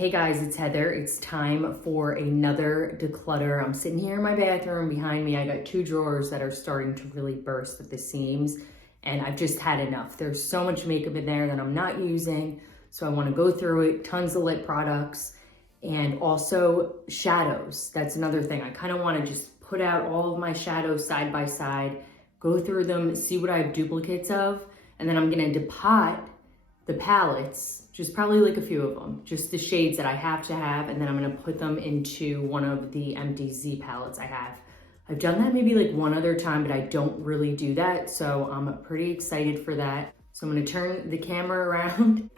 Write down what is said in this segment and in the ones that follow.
Hey guys, it's Heather. It's time for another declutter. I'm sitting here in my bathroom. Behind me, I got two drawers that are starting to really burst at the seams, and I've just had enough. There's so much makeup in there that I'm not using, so I want to go through it. Tons of lip products and also shadows. That's another thing. I kind of want to just put out all of my shadows side by side, go through them, see what I have duplicates of, and then I'm going to depot the palettes, just probably like a few of them, just the shades that I have to have, and then I'm gonna put them into one of the empty Z palettes I have. I've done that maybe like one other time, but I don't really do that, so I'm pretty excited for that. So I'm gonna turn the camera around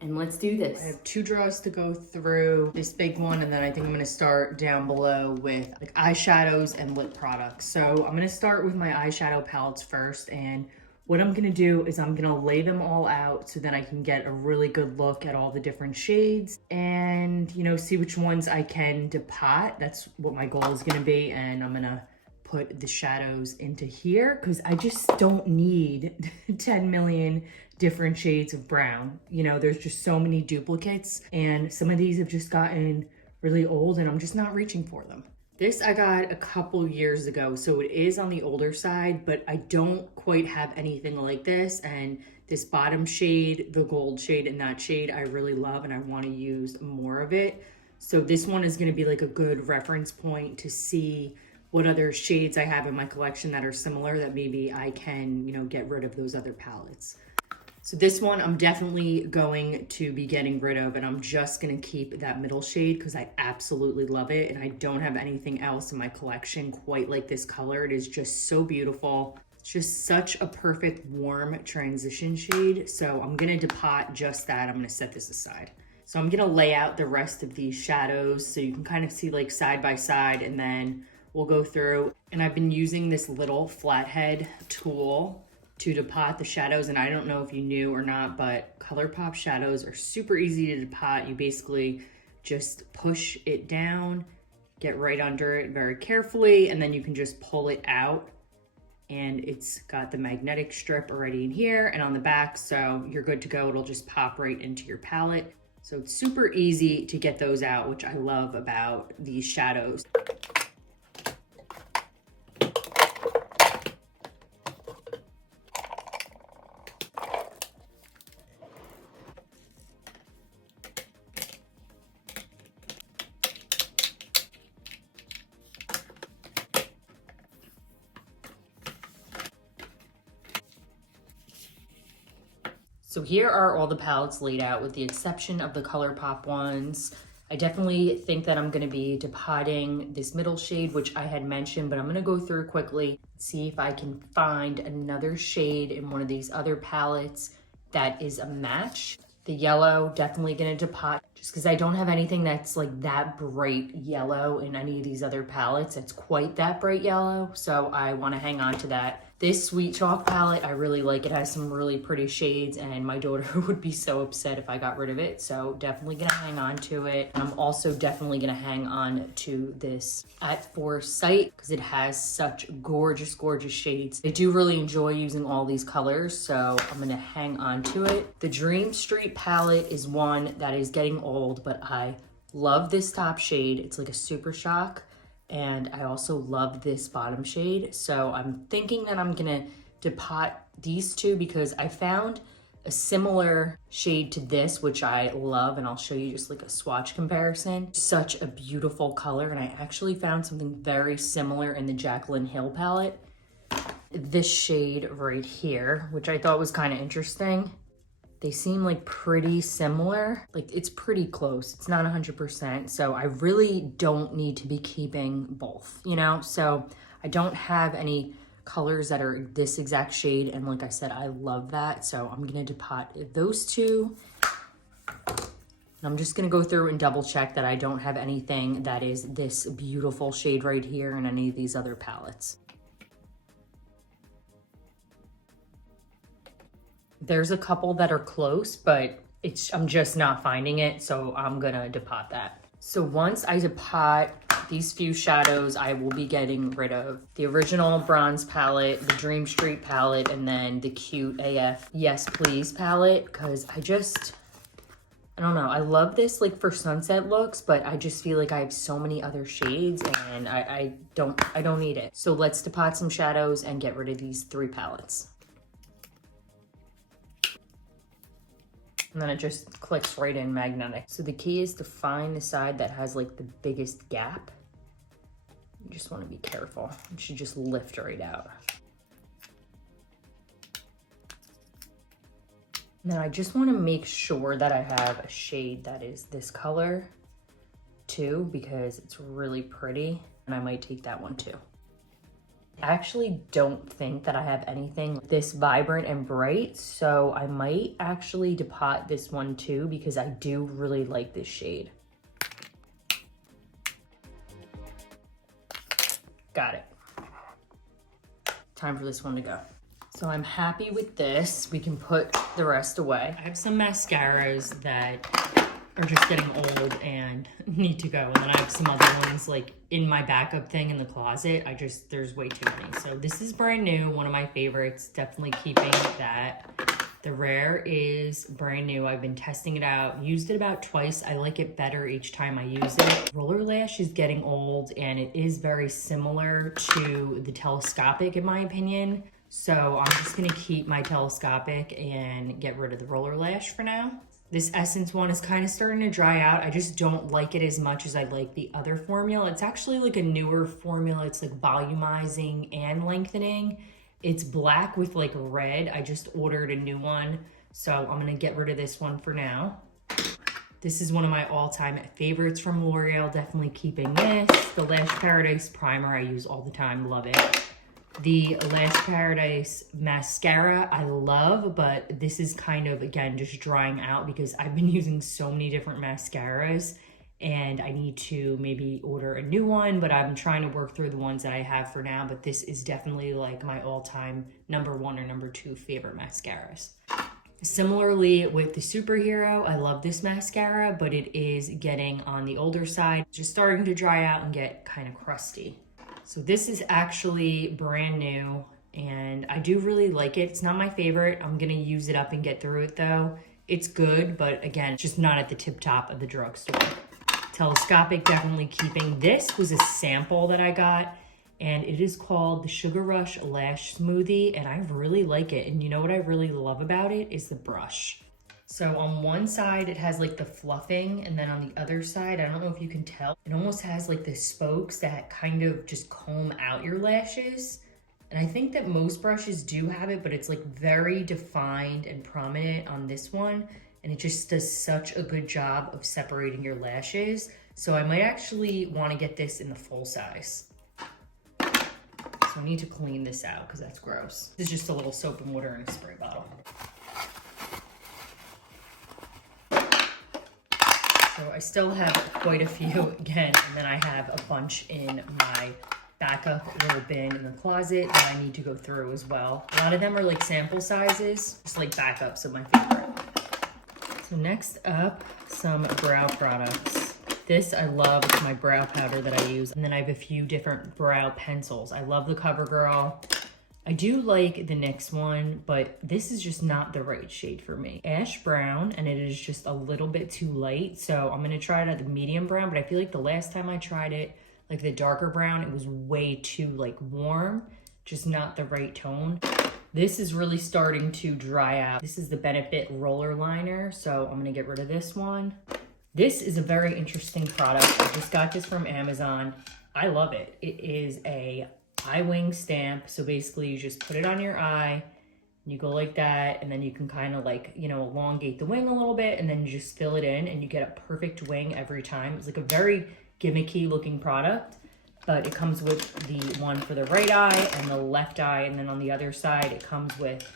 and let's do this. I have two drawers to go through, this big one, and then I think I'm gonna start down below with like eyeshadows and lip products. So I'm gonna start with my eyeshadow palettes first, and what I'm gonna do is I'm gonna lay them all out so that I can get a really good look at all the different shades and, you know, see which ones I can depot. That's what my goal is gonna be. And I'm gonna put the shadows into here because I just don't need 10 million different shades of brown. You know, there's just so many duplicates, and some of these have just gotten really old and I'm just not reaching for them. This I got a couple years ago, so it is on the older side, but I don't quite have anything like this. And this bottom shade, the gold shade, and that shade I really love, and I want to use more of it. So this one is going to be like a good reference point to see what other shades I have in my collection that are similar, that maybe I can, you know, get rid of those other palettes. So this one I'm definitely going to be getting rid of, and I'm just gonna keep that middle shade because I absolutely love it, and I don't have anything else in my collection quite like this color. It is just so beautiful. It's just such a perfect warm transition shade. So I'm gonna depot just that. I'm gonna set this aside. So I'm gonna lay out the rest of these shadows so you can kind of see like side by side, and then we'll go through. And I've been using this little flathead tool to depot the shadows, and I don't know if you knew or not, but ColourPop shadows are super easy to depot. You basically just push it down, get right under it very carefully, and then you can just pull it out, and it's got the magnetic strip already in here and on the back, so you're good to go. It'll just pop right into your palette. So it's super easy to get those out, which I love about these shadows. So here are all the palettes laid out with the exception of the ColourPop ones. I definitely think that I'm gonna be depotting this middle shade, which I had mentioned, but I'm gonna go through quickly, see if I can find another shade in one of these other palettes that is a match. The yellow, definitely gonna depot, just because I don't have anything that's like that bright yellow in any of these other palettes. It's quite that bright yellow, so I wanna hang on to that. This Sweet Chalk palette, I really like. It has some really pretty shades, and my daughter would be so upset if I got rid of it. So definitely gonna hang on to it. And I'm also definitely gonna hang on to this at Foresight because it has such gorgeous, gorgeous shades. I do really enjoy using all these colors, so I'm gonna hang on to it. The Dream Street palette is one that is getting old, but I love this top shade. It's like a Super Shock. And I also love this bottom shade. So I'm thinking that I'm gonna depot these two because I found a similar shade to this, which I love, and I'll show you just like a swatch comparison. Such a beautiful color, and I actually found something very similar in the Jaclyn Hill palette. This shade right here, which I thought was kind of interesting. They seem like pretty similar, like it's pretty close. It's not 100%, so I really don't need to be keeping both, you know? So I don't have any colors that are this exact shade, and like I said, I love that. So I'm gonna depot those two. And I'm just gonna go through and double check that I don't have anything that is this beautiful shade right here in any of these other palettes. There's a couple that are close, but I'm just not finding it, so I'm gonna depot that. So once I depot these few shadows, I will be getting rid of the original bronze palette, the Dream Street palette, and then the cute AF Yes Please palette, because I don't know. I love this like for sunset looks, but I just feel like I have so many other shades and I don't need it. So let's depot some shadows and get rid of these 3 palettes. And then it just clicks right in magnetic. So the key is to find the side that has like the biggest gap. You just want to be careful. It should just lift right out. Now I just want to make sure that I have a shade that is this color too, because it's really pretty, and I might take that one too. I actually don't think that I have anything this vibrant and bright, so I might actually depot this one too, because I do really like this shade. Got it. Time for this one to go. So I'm happy with this. We can put the rest away. I have some mascaras that are just getting old and need to go. And then I have some other ones like in my backup thing in the closet. There's way too many. So this is brand new, one of my favorites. Definitely keeping that. The Rare is brand new. I've been testing it out, used it about twice. I like it better each time I use it. Roller Lash is getting old and it is very similar to the telescopic in my opinion. So I'm just gonna keep my telescopic and get rid of the Roller Lash for now. This Essence one is kind of starting to dry out. I just don't like it as much as I like the other formula. It's actually like a newer formula. It's like volumizing and lengthening. It's black with like red. I just ordered a new one. So I'm gonna get rid of this one for now. This is one of my all-time favorites from L'Oreal. Definitely keeping this. The Lash Paradise Primer I use all the time, love it. The Lash Paradise mascara I love, but this is kind of, again, just drying out because I've been using so many different mascaras and I need to maybe order a new one, but I'm trying to work through the ones that I have for now, but this is definitely like my all-time #1 or #2 favorite mascaras. Similarly with the Superhero, I love this mascara, but it is getting on the older side, just starting to dry out and get kind of crusty. So this is actually brand new and I do really like it. It's not my favorite. I'm gonna use it up and get through it though. It's good, but again, it's just not at the tip top of the drugstore. Telescopic, definitely keeping. This was a sample that I got and it is called the Sugar Rush Lash Smoothie and I really like it. And you know what I really love about it is the brush. So on one side, it has like the fluffing, and then on the other side, I don't know if you can tell, it almost has like the spokes that kind of just comb out your lashes. And I think that most brushes do have it, but it's like very defined and prominent on this one. And it just does such a good job of separating your lashes. So I might actually want to get this in the full size. So I need to clean this out because that's gross. This is just a little soap and water in a spray bottle. So I still have quite a few again, and then I have a bunch in my backup little bin in the closet that I need to go through as well. A lot of them are like sample sizes, just like backups of my favorite. So next up, some brow products. This I love, it's my brow powder that I use. And then I have a few different brow pencils. I love the CoverGirl. I do like the NYX one, but this is just not the right shade for me. Ash brown, and it is just a little bit too light. So I'm gonna try it at the medium brown, but I feel like the last time I tried it, like the darker brown, it was way too like warm, just not the right tone. This is really starting to dry out. This is the Benefit Roller Liner, so I'm gonna get rid of this one. This is a very interesting product. I just got this from Amazon. I love it. It is a eye wing stamp. So basically you just put it on your eye, you go like that, and then you can kind of like, you know, elongate the wing a little bit and then you just fill it in and you get a perfect wing every time. It's like a very gimmicky looking product, but it comes with the one for the right eye and the left eye. And then on the other side, it comes with,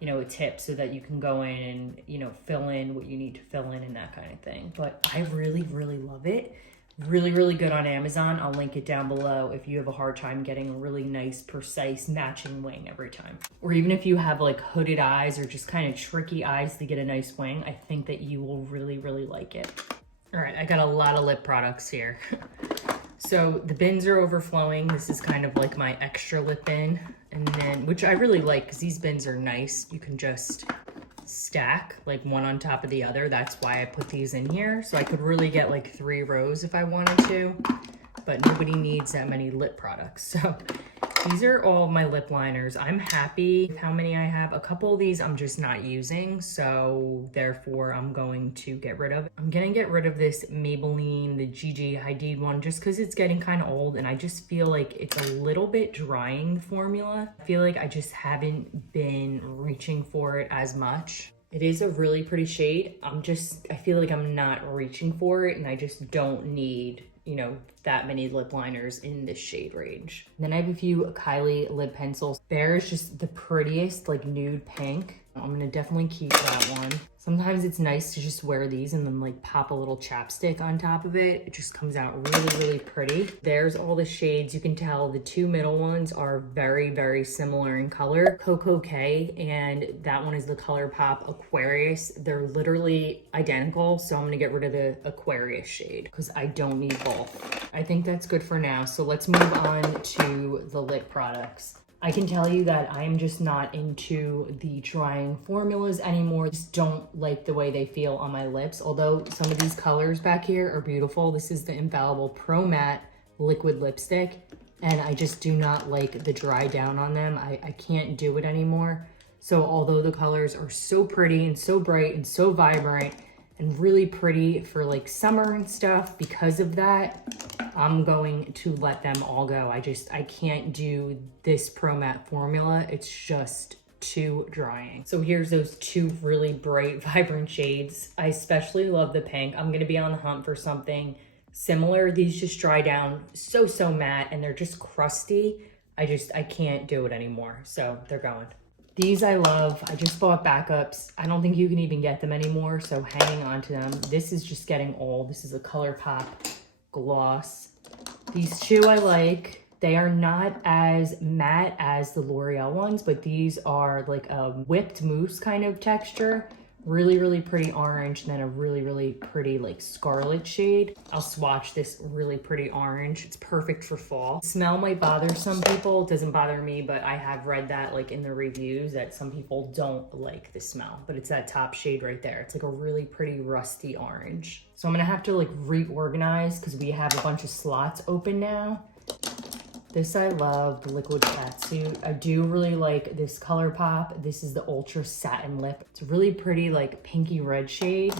you know, a tip so that you can go in and, you know, fill in what you need to fill in and that kind of thing. But I really, really love it. Really, really good on Amazon. I'll link it down below if you have a hard time getting a really nice, precise matching wing every time. Or even if you have like hooded eyes or just kind of tricky eyes to get a nice wing, I think that you will really, really like it. All right, I got a lot of lip products here. So the bins are overflowing. This is kind of like my extra lip bin. And then, which I really like because these bins are nice. You can just stack, like one on top of the other. That's why I put these in here. So I could really get like 3 rows if I wanted to, but nobody needs that many lip products. So these are all my lip liners. I'm happy with how many I have. A couple of these I'm just not using, so therefore I'm going to get rid of. I'm gonna get rid of this Maybelline, the Gigi Hadid one, just because it's getting kind of old and I just feel like it's a little bit drying, the formula. I feel like I just haven't been reaching for it as much. It is a really pretty shade. I feel like I'm not reaching for it and I just don't need, you know, that many lip liners in this shade range. And then I have a few Kylie lip pencils. Bare is just the prettiest, like nude pink. I'm gonna definitely keep that one. Sometimes it's nice to just wear these and then like pop a little chapstick on top of it. It just comes out really, really pretty. There's all the shades. You can tell the 2 middle ones are very, very similar in color. Coco K, and that one is the ColourPop Aquarius. They're literally identical, so I'm gonna get rid of the Aquarius shade because I don't need both. I think that's good for now. So let's move on to the lip products. I can tell you that I'm just not into the drying formulas anymore. Just don't like the way they feel on my lips. Although some of these colors back here are beautiful. This is the Infallible Pro Matte Liquid Lipstick. And I just do not like the dry down on them. I can't do it anymore. So although the colors are so pretty and so bright and so vibrant and really pretty for like summer and stuff, because of that, I'm going to let them all go. I can't do this Pro Matte formula. It's just too drying. So here's those 2 really bright, vibrant shades. I especially love the pink. I'm gonna be on the hunt for something similar. These just dry down so matte and they're just crusty. I can't do it anymore. So they're going. These I love. I just bought backups. I don't think you can even get them anymore, so hanging on to them. This is just getting old. This is a ColourPop gloss. These 2 I like. They are not as matte as the L'Oreal ones, but these are like a whipped mousse kind of texture. Really, really pretty orange, and then a really, really pretty like scarlet shade. I'll swatch this really pretty orange. It's perfect for fall. The smell might bother some people. It doesn't bother me, but I have read that like in the reviews that some people don't like the smell, but it's that top shade right there. It's like a really pretty rusty orange. So I'm gonna have to like reorganize because we have a bunch of slots open now. This I love, the Liquid Catsuit. I do really like this ColourPop. This is the Ultra Satin Lip. It's a really pretty like pinky red shade.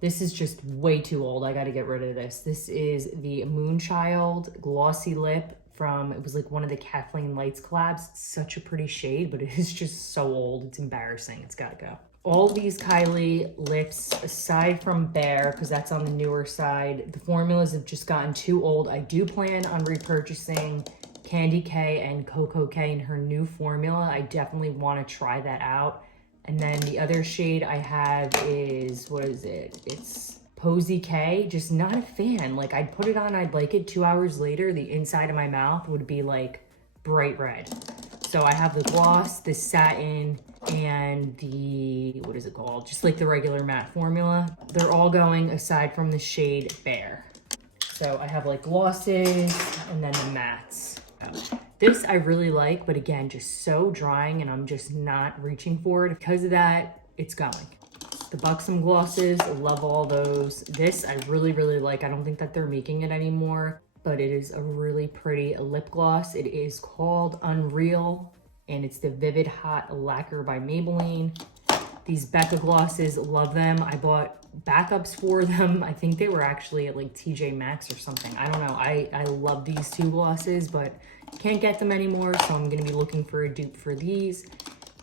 This is just way too old. I gotta get rid of this. This is the Moonchild Glossy Lip from, it was like one of the Kathleen Lights collabs. It's such a pretty shade, but it is just so old. It's embarrassing. It's gotta go. All these Kylie lips, aside from Bare, because that's on the newer side, the formulas have just gotten too old. I do plan on repurchasing Candy K and Coco K in her new formula. I definitely want to try that out. And then the other shade I have is, what is it? It's Posy K. Just not a fan. Like, I'd put it on, I'd like it. 2 hours later, the inside of my mouth would be like bright red. So I have the gloss, the satin, and the, what is it called? Just like the regular matte formula. They're all going aside from the shade Bare. So I have like glosses and then the mattes. This I really like, but again, just so drying and I'm just not reaching for it. Because of that, it's going. The Buxom glosses, I love all those. This I really, really like. I don't think that they're making it anymore, but it is a really pretty lip gloss. It is called Unreal, and it's the Vivid Hot Lacquer by Maybelline. These Becca glosses, love them. I bought backups for them. I think they were actually at like TJ Maxx or something. I don't know. I love these 2 glosses, but can't get them anymore, so I'm gonna be looking for a dupe for these.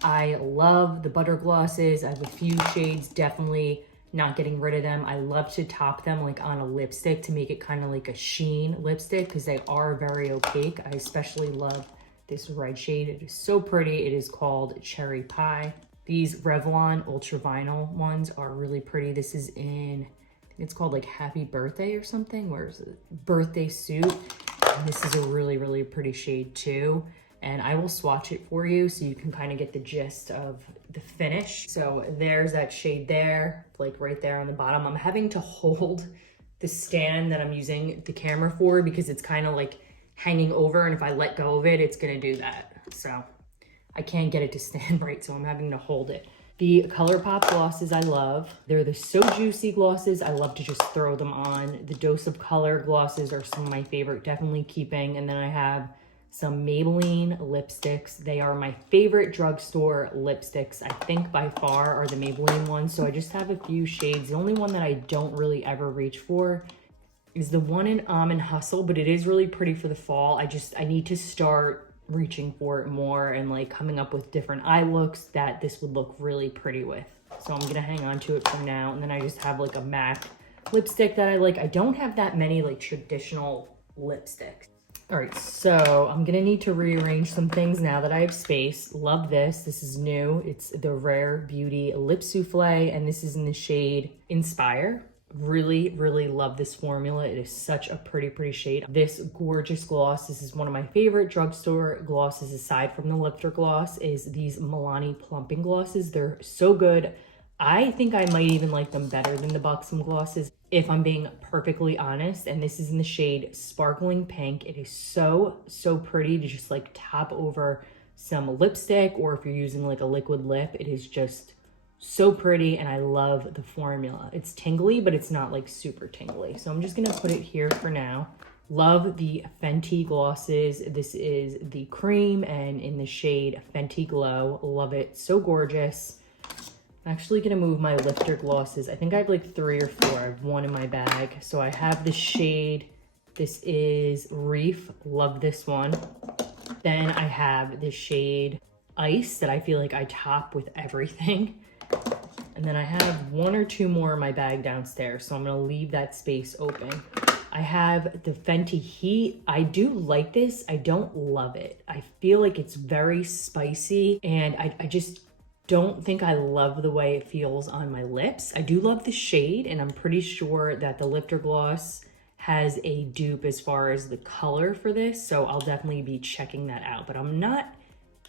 I love the butter glosses. I have a few shades, definitely not getting rid of them. I love to top them like on a lipstick to make it kind of like a sheen lipstick because they are very opaque. I especially love this red shade. It is so pretty. It is called Cherry Pie. These Revlon Ultra Vinyl ones are really pretty. This is in, I think it's called like Happy Birthday or something. Where's it? Birthday Suit. And this is a really, really pretty shade too. And I will swatch it for you so you can kind of get the gist of the finish. So there's that shade there, like right there on the bottom. I'm having to hold the stand that I'm using the camera for because it's kind of like hanging over, and if I let go of it, it's gonna do that. So I can't get it to stand right, so I'm having to hold it. The ColourPop glosses I love. They're the So Juicy glosses. I love to just throw them on. The Dose of Color glosses are some of my favorite, definitely keeping. And then I have some Maybelline lipsticks. They are my favorite drugstore lipsticks. I think by far are the Maybelline ones. So I just have a few shades. The only one that I don't really ever reach for is the one in Almond Hustle, but it is really pretty for the fall. I need to start reaching for it more and like coming up with different eye looks that this would look really pretty with. So I'm gonna hang on to it for now. And then I just have like a MAC lipstick that I like. I don't have that many like traditional lipsticks. All right, so I'm gonna need to rearrange some things now that I have space. Love this, this is new. It's the Rare Beauty Lip Souffle, and this is in the shade Inspire. Really, really love this formula. It is such a pretty shade. This gorgeous gloss, this is one of my favorite drugstore glosses aside from the lifter gloss, is these Milani plumping glosses. They're so good. I think I might even like them better than the Buxom glosses, if I'm being perfectly honest. And this is in the shade Sparkling Pink. It is so pretty to just like tap over some lipstick, or if you're using like a liquid lip, it is just so pretty, and I love the formula. It's tingly, but it's not like super tingly. So I'm just gonna put it here for now. Love the Fenty glosses. This is the cream and in the shade Fenty Glow. Love it, so gorgeous. I'm actually gonna move my lifter glosses. I think I have like 3 or 4. I have one in my bag. So I have the shade, this is Reef, love this one. Then I have the shade Ice that I feel like I top with everything. And then I have 1 or 2 more in my bag downstairs, so I'm gonna leave that space open. I have the Fenty Heat. I do like this, I don't love it. I feel like it's very spicy, and I just don't think I love the way it feels on my lips. I do love the shade, and I'm pretty sure that the lifter gloss has a dupe as far as the color for this, so I'll definitely be checking that out. But I'm not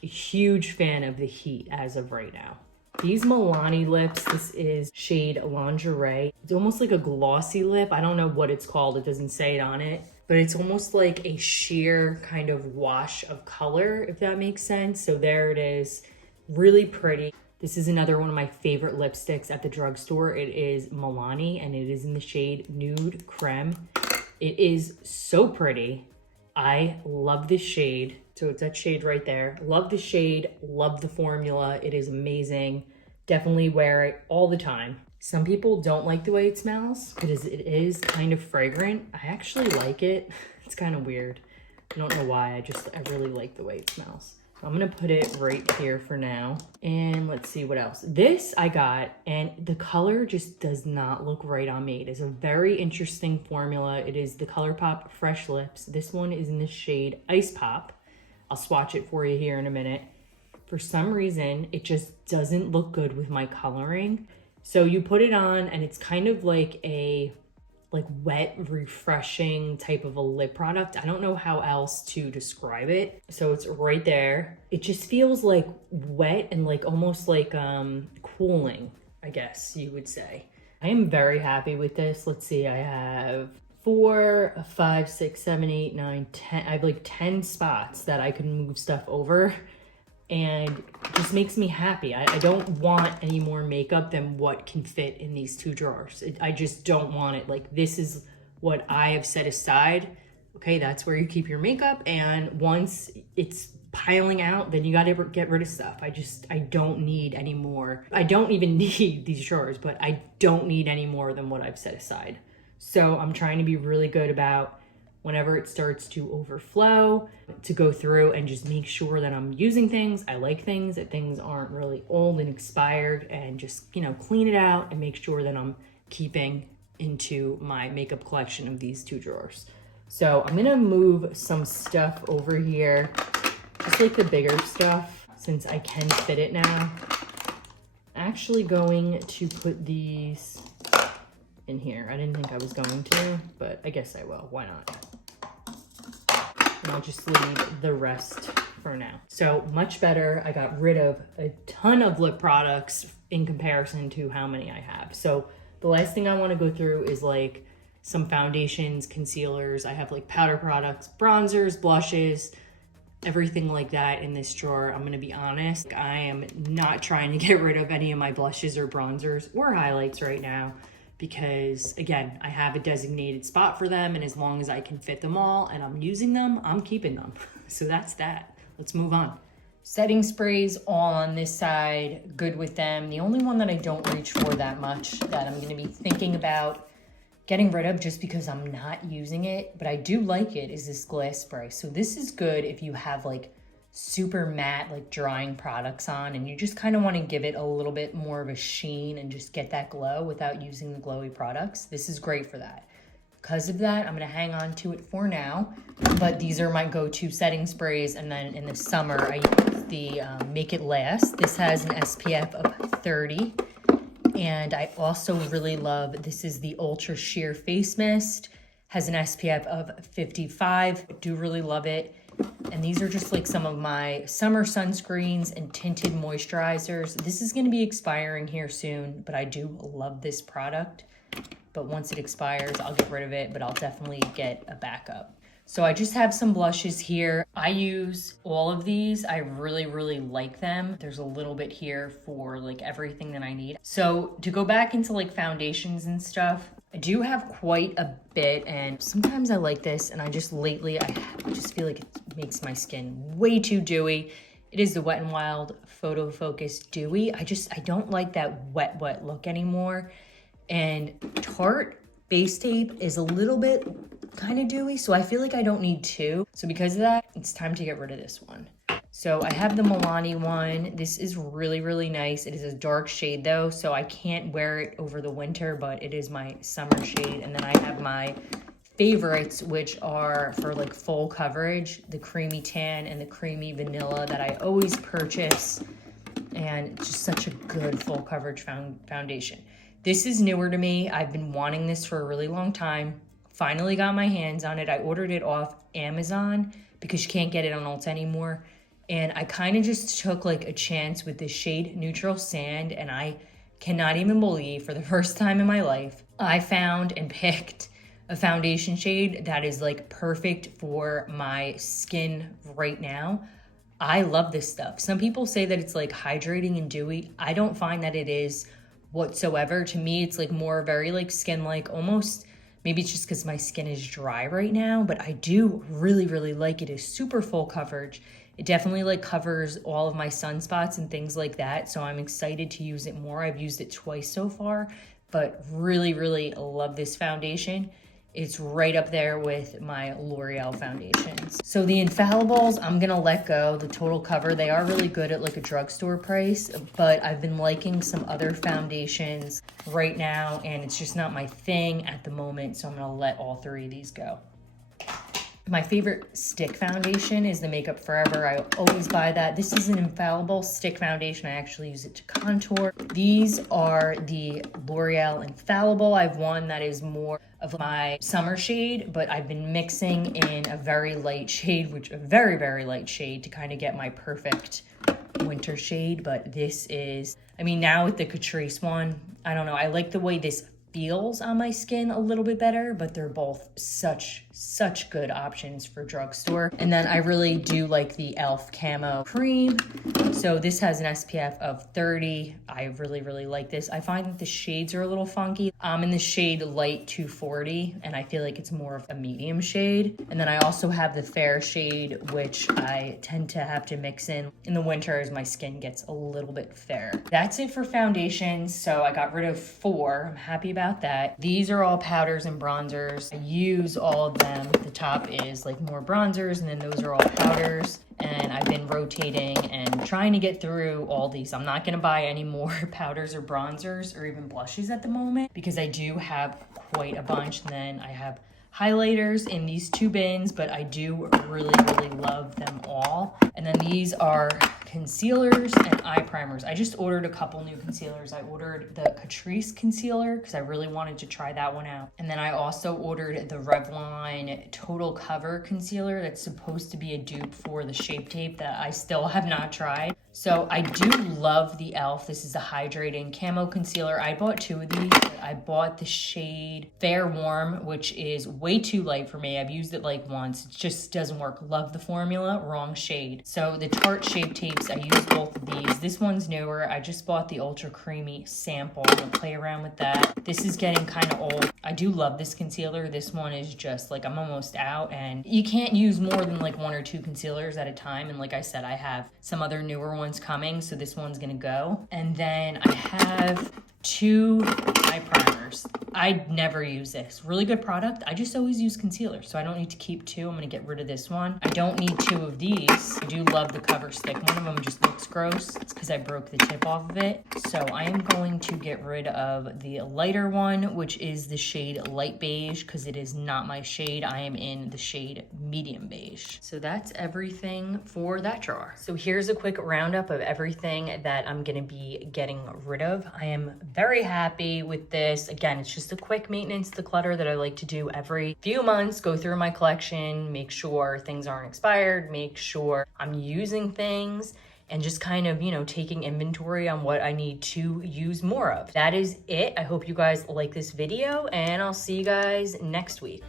a huge fan of the Heat as of right now. These Milani lips, this is shade Lingerie. It's almost like a glossy lip. I don't know what it's called. It doesn't say it on it, but it's almost like a sheer kind of wash of color, if that makes sense. So there it is, really pretty. This is another one of my favorite lipsticks at the drugstore. It is Milani, and it is in the shade Nude Creme. It is so pretty. I love this shade. So it's that shade right there. Love the shade, love the formula. It is amazing. Definitely wear it all the time. Some people don't like the way it smells because it is kind of fragrant. I actually like it. It's kind of weird. I don't know why, I really like the way it smells. So I'm gonna put it right here for now. And let's see what else. This I got, and the color just does not look right on me. It is a very interesting formula. It is the ColourPop Fresh Lips. This one is in the shade Ice Pop. I'll swatch it for you here in a minute. For some reason, it just doesn't look good with my coloring. So you put it on, and it's kind of like a wet, refreshing type of a lip product. I don't know how else to describe it. So it's right there. It just feels like wet and like almost like cooling, I guess you would say. I am very happy with this. Let's see, I have 4, 5, 6, 7, 8, 9, 10. I have like 10 spots that I can move stuff over, and it just makes me happy. I don't want any more makeup than what can fit in these 2 drawers. I just don't want it. Like, this is what I have set aside. Okay, that's where you keep your makeup, and once it's piling out, then you gotta get rid of stuff. I don't need any more. I don't even need these drawers, but I don't need any more than what I've set aside. So I'm trying to be really good about whenever it starts to overflow, to go through and just make sure that I'm using things. I like things, that things aren't really old and expired, and just, you know, clean it out and make sure that I'm keeping into my makeup collection of these 2 drawers. So I'm gonna move some stuff over here, just like the bigger stuff, since I can fit it now. I'm actually going to put these in here. I didn't think I was going to, but I guess I will. Why not? And I'll just leave the rest for now. So much better. I got rid of a ton of lip products in comparison to how many I have. So the last thing I want to go through is like some foundations, concealers. I have like powder products, bronzers, blushes. everything like that in this drawer. I'm gonna be honest, I am not trying to get rid of any of my blushes or bronzers or highlights right now because, again, I have a designated spot for them, and as long as I can fit them all and I'm using them, I'm keeping them. So that's that. Let's move on. Setting sprays all on this side, good with them. The only one that I don't reach for that much that I'm gonna be thinking about getting rid of just because I'm not using it, but I do like it, is this glass spray. So this is good if you have like super matte, like drying products on and you just kind of want to give it a little bit more of a sheen and just get that glow without using the glowy products. This is great for that. Because of that, I'm gonna hang on to it for now, but these are my go-to setting sprays. And then in the summer, I use the Make It Last. This has an SPF of 30. And I also really love, this is the Ultra Sheer Face Mist, has an SPF of 55. I do really love it. And these are just like some of my summer sunscreens and tinted moisturizers. This is gonna be expiring here soon, but I do love this product. But once it expires, I'll get rid of it, but I'll definitely get a backup. So I just have some blushes here. I use all of these. I really, really like them. There's a little bit here for like everything that I need. So to go back into like foundations and stuff, I do have quite a bit, and sometimes I like this, and I just lately, I just feel like it makes my skin way too dewy. It is the Wet n Wild Photo Focus Dewy. I don't like that wet look anymore. And Tarte base tape is a little bit kind of dewy, so I feel like I don't need two. So because of that, it's time to get rid of this one. So I have the Milani one. This is really, really nice. It is a dark shade though, so I can't wear it over the winter, but it is my summer shade. And then I have my favorites, which are for like full coverage, the creamy tan and the creamy vanilla that I always purchase. And just such a good full coverage foundation. This is newer to me. I've been wanting this for a really long time. Finally got my hands on it. I ordered it off Amazon because you can't get it on Ulta anymore. And I kind of just took like a chance with this shade Neutral Sand, and I cannot even believe for the first time in my life, I found and picked a foundation shade that is like perfect for my skin right now. I love this stuff. Some people say that it's like hydrating and dewy. I don't find that it is whatsoever. To me, it's like more very like skin-like, almost, maybe it's just because my skin is dry right now, but I do really, really like it. It's super full coverage. It definitely like covers all of my sunspots and things like that. So I'm excited to use it more. I've used it twice so far, but really, really love this foundation. It's right up there with my L'Oreal foundations. So the Infallibles, I'm gonna let go. The Total Cover, they are really good at like a drugstore price, but I've been liking some other foundations right now, and it's just not my thing at the moment, so I'm gonna let all three of these go. My favorite stick foundation is the Makeup Forever. I always buy that. This is an infallible stick foundation. I actually use it to contour. These are the L'Oreal Infallible. I have one that is more of my summer shade, but I've been mixing in a very light shade, which a very, very light shade to kind of get my perfect winter shade. But this is, I mean, now with the Catrice one, I don't know. I like the way this feels on my skin a little bit better, but they're both such good options for drugstore. And then I really do like the e.l.f. Camo Cream. So this has an SPF of 30. I really, really like this. I find that the shades are a little funky. I'm in the shade Light 240, and I feel like it's more of a medium shade. And then I also have the fair shade, which I tend to have to mix in the winter as my skin gets a little bit fair. That's it for foundations. So I got rid of 4. I'm happy about that. These are all powders and bronzers. I use all of them. The top is like more bronzers, and then those are all powders. And I've been rotating and trying to get through all these. I'm not gonna buy any more powders or bronzers or even blushes at the moment because I do have quite a bunch. And then I have highlighters in these 2 bins, but I do really, really love them all. And then these are concealers and eye primers. I just ordered a couple new concealers. I ordered the Catrice concealer because I really wanted to try that one out. And then I also ordered the Revlon Total Cover concealer that's supposed to be a dupe for the Shape Tape that I still have not tried. So I do love the e.l.f. This is a hydrating camo concealer. I bought 2 of these. I bought the shade Fair Warm, which is way too light for me. I've used it like once. It just doesn't work. Love the formula, wrong shade. So the Tarte Shape Tapes, I used both of these. This one's newer. I just bought the Ultra Creamy sample. I'm gonna play around with that. This is getting kind of old. I do love this concealer. This one is just like, I'm almost out, and you can't use more than like 1 or 2 concealers at a time. And like I said, I have some other newer ones coming, so this one's gonna go. And then I have 2 eye primers. I never use this. Really good product. I just always use concealer, so I don't need to keep 2. I'm gonna get rid of this one. I don't need 2 of these. I do love the cover stick. One of them just looks gross. It's because I broke the tip off of it. So I am going to get rid of the lighter one, which is the shade Light Beige, because it is not my shade. I am in the shade Medium Beige. So that's everything for that drawer. So here's a quick roundup of everything that I'm gonna be getting rid of. I am very happy with this. Again, it's just a quick maintenance declutter that I like to do every few months. Go through my collection, make sure things aren't expired, make sure I'm using things, and just kind of, you know, taking inventory on what I need to use more of. That is it. I hope you guys like this video, and I'll see you guys next week.